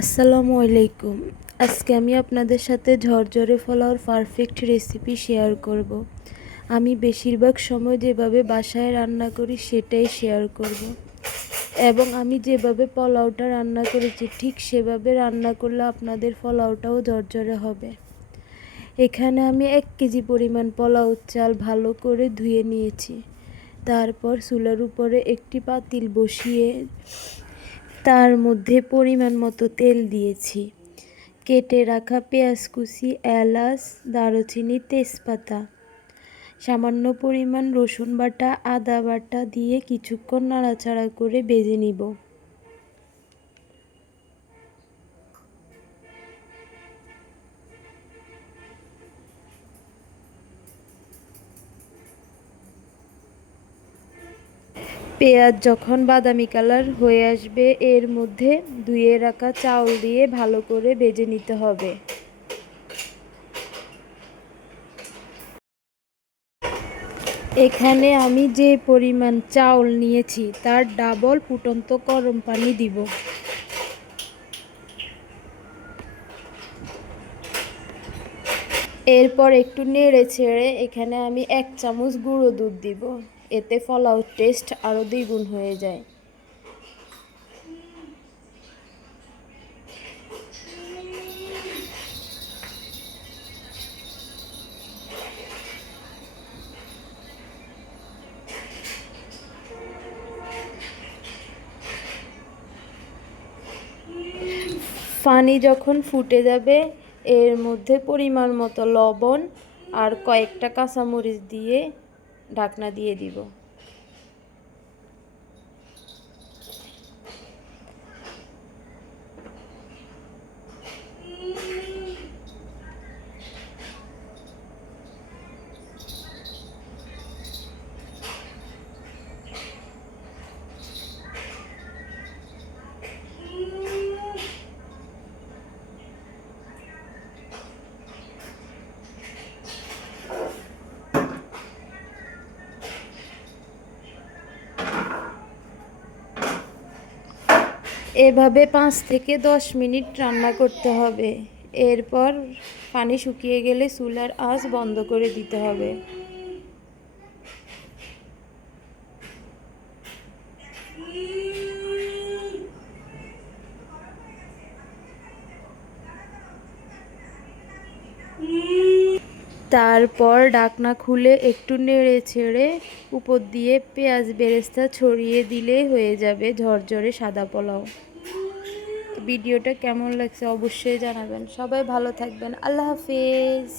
আসসালামু আলাইকুম। আজকে আমি আপনাদের সাথে ঝরঝরে পোলাওর পারফেক্ট রেসিপি শেয়ার করব। আমি বেশিরভাগ সময় যেভাবে বাসায় রান্না করি সেটাই শেয়ার করব, এবং আমি যেভাবে পোলাওটা রান্না করেছি ঠিক সেভাবে রান্না করলে আপনাদের পোলাওটাও ঝরঝরে হবে। এখানে আমি 1 কেজি পরিমাণ পোলাও চাল ভালো করে ধুয়ে নিয়েছি। তারপর চুলার উপরে একটি পাতিল বসিয়ে তার মধ্যে পরিমাণ মতো তেল দিয়েছি। কেটে রাখা পেঁয়াজ কুচি, এলাচ, দারুচিনি, তেজপাতা, সামান্য পরিমাণ রসুন বাটা, আদা বাটা দিয়ে কিছুক্ষণ নাড়াচাড়া করে ভেজে নিব। পেঁয়াজ যখন বাদামি কালার হয়ে আসবে এর মধ্যে ধুয়ে রাখা চাউল দিয়ে ভালো করে ভেজে নিতে হবে। এখানে আমি যে পরিমাণ চাউল নিয়েছি তার ডাবল ফুটন্ত গরম পানি দিব। এরপর একটু নেড়ে ছেড়ে এখানে আমি 1 চামচ গুঁড়ো দুধ দিব। এতে পোলাওর টেস্ট আরও দ্বিগুণ হয়ে যায়। পানি যখন ফুটে যাবে এর মধ্যে পরিমাণ মতো লবণ আর কয়েকটা কাঁচামরিচ দিয়ে ঢাকনা দিয়ে দিব। এভাবে 5 থেকে 10 মিনিট রান্না করতে হবে। এরপর পানি শুকিয়ে গেলে চুলার আঁচ বন্ধ করে দিতে হবে। তারপর ঢাকনা খুলে একটু নেড়ে ছেড়ে উপর দিয়ে পেঁয়াজ বেরেস্তা ছড়িয়ে দিলেই হয়ে যাবে ঝরঝরে সাদা পোলাও। ভিডিওটা কেমন লাগছে অবশ্যই জানাবেন। সবাই ভালো থাকবেন। আল্লাহ হাফেজ।